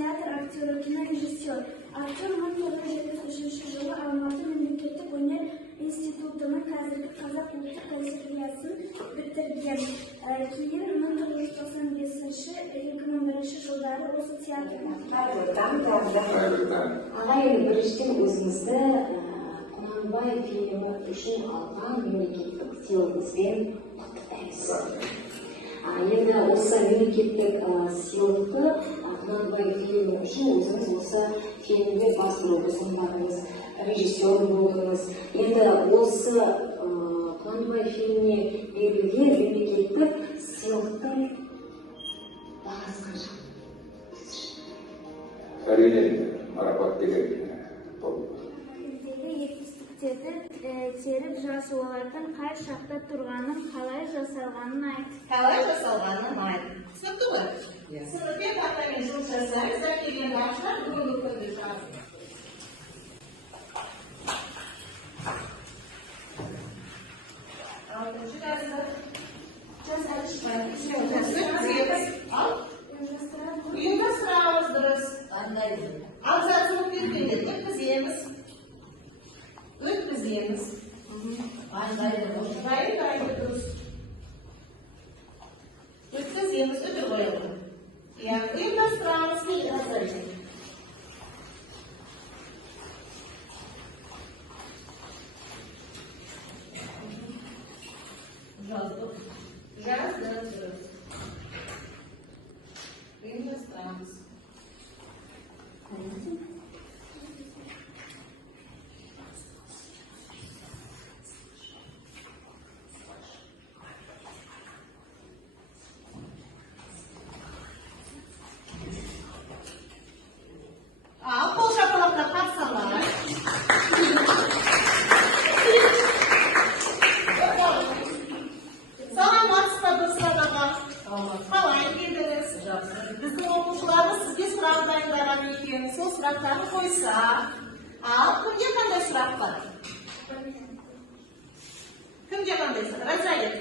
театр актері, кинорежиссер. Актер 1973 жылы Алматы мемлекеттік өнер институтының қазіргі қазақ ұлттық консерваториясын бітірген. Кейін 1995-2001 жылдары осы театрда. Ағайын, біріншіден өзіңізді Құнанбай фильмі үшін алған мемлекеттік сыйлығыңызбен құттықтаймыз. Енді осы мемлекеттік сыйлықты Құнанбай фильмі үшін өзіңіз осы фильмде бас рөлді сомдадыңыз, режиссер болдыңыз. Енді осы Құнанбай фильміне берілген мемлекеттік сыйлықтың бағасы қанша? Әрине марапат деген Етістіктерді теріп жасы олардың қай шақта тұрғанын, қалай жасалғанын айт. Қалай жасалғанын айт. Түсінікті ғой? Сыныппен қатармен жұмыс жасаймыз, келген бақшылар бүгінгі күнді жазды. Алтыншы дәрісі. Ұйымдастырамыз дұрыс. Абзацын бергенде өткіземіз. Дайын дұрыс. Өткіземіз, өтір қойылды. Ұйымдастырамыз. Жаздық дұрыс. Ұйымдастырамыз. Қол шапалақтап қарсаңдар. Саламатсыздар достарға. Қалай келдіңіз? Біздің оқушыларымыз сізге сұрақ дайындаған екен. Сол сұрақтарды қойса, ал кімге қандай сұрақ бар? Кімге қандай сұрақ? Разалет.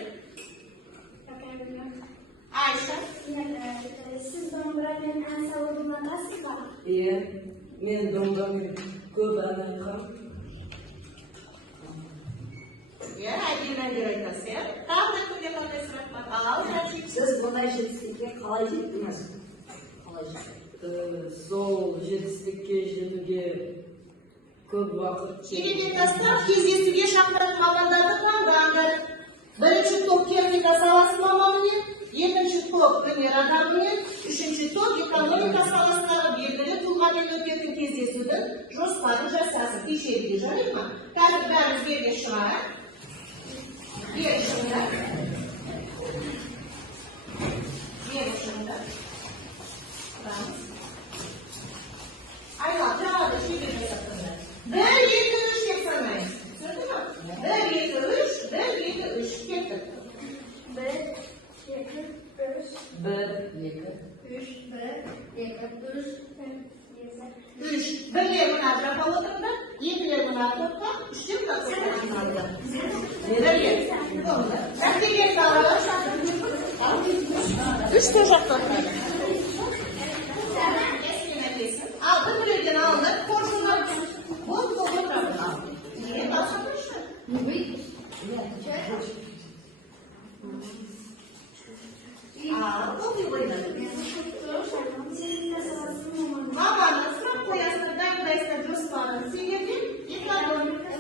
Айша. Сіз домбырамен ән салуды ұнатасыз ба? Иә, мен домбырамен көп ән айтқам. Иә, әдемі әндер айтасыз, иә? Тағы да кімге қандай сұрақ бар? Ал, Сіз бұндай жетістікке қалай жеттіңіз? Сол жетістікке жетуге көп уақыт. Кереметтастар кездесуге шақыратын мамандарды таңдаңдар. Бірінші топ техника саласы маманымен, екінші топ өнер адамымен, үшінші топ экономика саласындағы белгілі тұлғамен өтетін кездесудің жоспарын жасасын. Кешегіде жарайды ма? Қазір бәріміз берген шығар. Беріп шығыңдар. Айла, жаңағы шебер жасаттыңдар. 1, 2, 3 деп санаймыз. Түсінді ме? 1, 2, 3, кеттік. 1, 2, 3, 1'лер мына жаққа отырыңдар, 2'лер мына топқа, 3'лер топқа. Әктеген тағы. 3 те жаққа отырады. Ал, бір-бірден алынып, қоржындар. Бұл отырады. Не, басқа тұршы? Ал, бұл не ойнады? Маманы сұрақ қоясындар, дайындайсындар жоспарын. Сендерде экономика.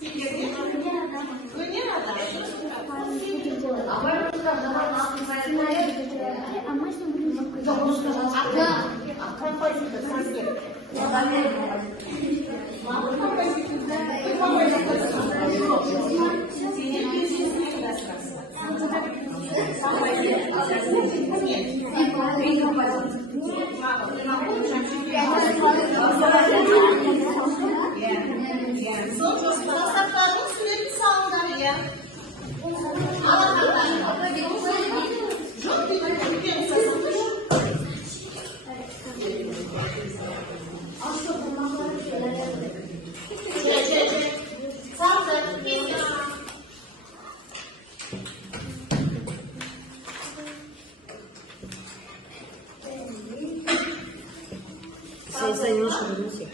Сендерде өнер адам. А можно будем Sen sayılmışsın değil mi?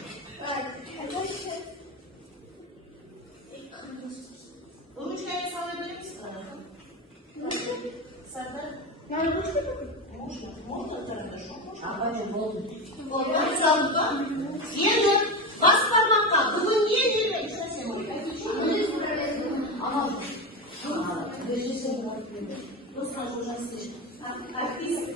Ручками салabilir misin bana? Serdar. Можно хорошо. Вот, ben çaldım. Yedim. Bas parmakla. Bugün niye yemek? Ama Ruslar уже слышно. Артист.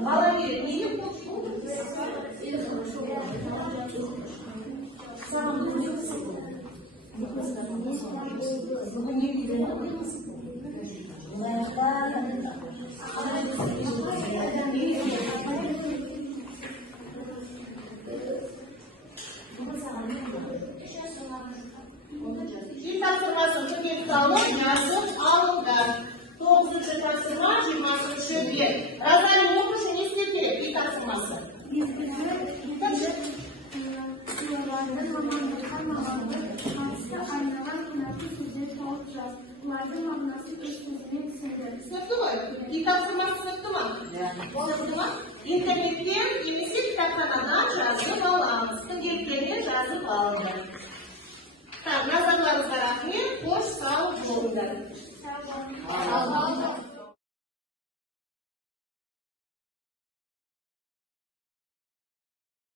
Мало верит, не легко. İlk tapsırmasını bir kalın yazıp alındı. 9. tapsırma 20. bir. Razali Mokuş'un istediği ilk tapsırması. Sınıftı mı? Kitap sınıfı sınıftı mı? Sınıftı mı? İnternetten kimisi kitapxanadan жазып alamız. Gerekeni жазып alındı. Nazarlarınızda rahmet, hoş sağ olun. Sağ olun.